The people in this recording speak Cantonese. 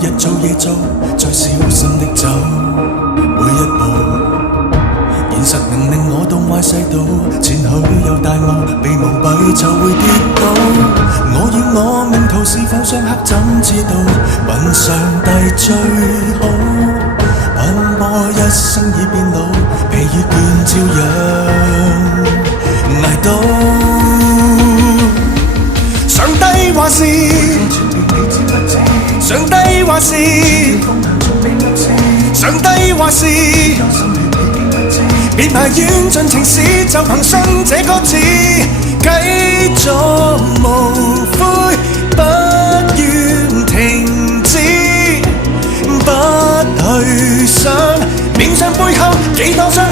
日做夜做，再小心的走每一步。現實能令我到壞世道，前許有大霧，被蒙蔽就會跌倒。我與我命途是否相克怎知道？問上帝最好，奔波一生已變老，疲與倦照樣捱到。上帝話是，上帝話是，上帝話是。別埋怨盡情事，就憑信這個字，繼續無悔，不願停止，不去想面上背後幾多張